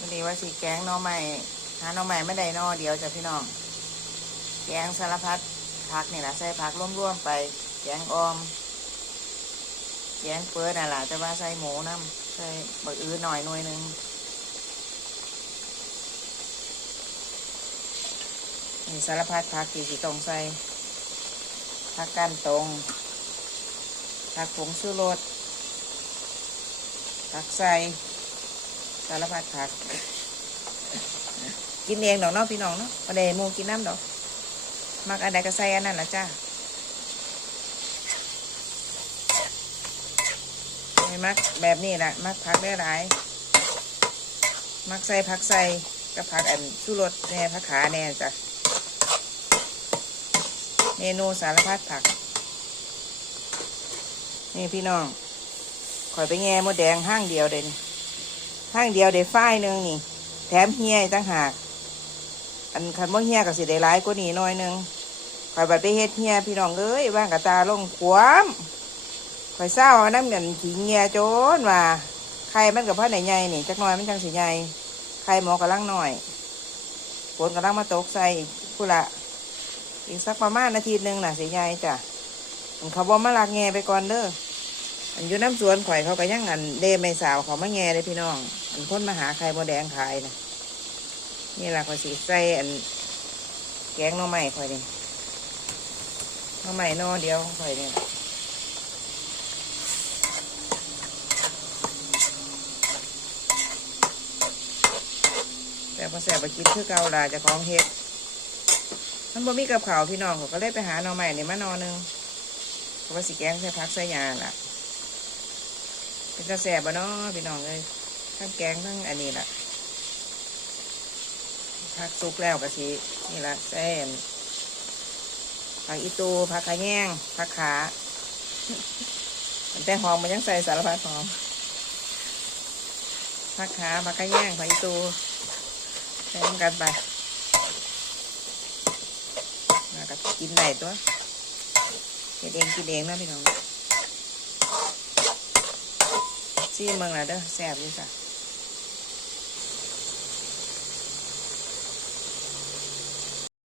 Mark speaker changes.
Speaker 1: วันนี้ว่าสีแกงน่อใหม่หาน่อใหม่ไม่ได้นอเดียวจ้ะพี่น้อง แกงสารพัดผักนี่แหละใส่ผักร่วมๆไป แกงออม แกงเปิดน่ะล่ะแต่ว่าใส่หมูน้ำใส่บักอื้อหน่อยหน่วยหนึ่งนี่สารพัดผักที่สิต้องใส่ผักก้านตรงผักผงชูรสผักใส่ สารพัดผัก กินเองดอกเนาะพี่น้องเนาะประเดี๋ยวมูกินน้ำดอกมักอันใดก็ใส่อันนั้นละจ้าไม่มักแบบนี้แหละมักผักได้หลาย มักใส่ผักใส่กับผักอันชูรสแน่ผักขาแน่จ้ะเมนูสารพัดผัก นี่พี่น้องคอยไปแง่มดแดงห้างเดียวเด่น ห้างเดียวเดี๋ยวฝ้ายหนึ่งนี่ แถมเฮียตั้งหาก อันคันว่าเฮียกับสิได้ร้ายกว่านี้น้อยหนึงคอยบัดไปเฮ็ดเฮียพี่น้องเอ้ยว่างกับตาลงขวามคอยเศร้าน้ำเงินขี้เงียโจนว่าไข่มันกับพ่อไหนใหญ่นี่จักน่อยมันจังสิใหญ่ไข่หมอกำลังหน่อยฝนกำลังมาตกใส่ผู้ละอีกสักประมาณนาทีหนึ่งน่ะสิใหญ่จ้ะเขาบอกมาลักแงไปก่อนเด้อ อันอยู่น้ำสวนข่อยเขาก็ยังอันเดไม่สาวเขามาแงเลยพี่น้อง อันคนมาหาไข่มดแดงขายนะนี่แหละข่อยสีใส่อันแกงน่อไม้ข่อยนี่น่อไม้หนอเดียวข่อยนี่แต่พอแสบไปกินคือเกาลาจะของเห็ดมันบ่มีกับข่าวพี่น้องเขาก็เลยไปหาน่อไม้นี่มานอหนึงเพราะว่าสีแกงใส่พักใส่ยาล่ะ เป็นกระแสบบ่เนาะพี่น้องเลยทั้งแกงทั้งอันนี้แหละผักสุกแล้วกะทินี่ละแซมผักอีตูผักขะแยงผักขาแต่หอมมันยังใส่สารพัดหอมผักขาผักขะแยงผักอีตูใส่กันไปแล้วก็กินไหนตัวเฮ็ดเองกินเองนะพี่น้อง ซีเมืองละเด้อแซ่บอยู่จ้ะ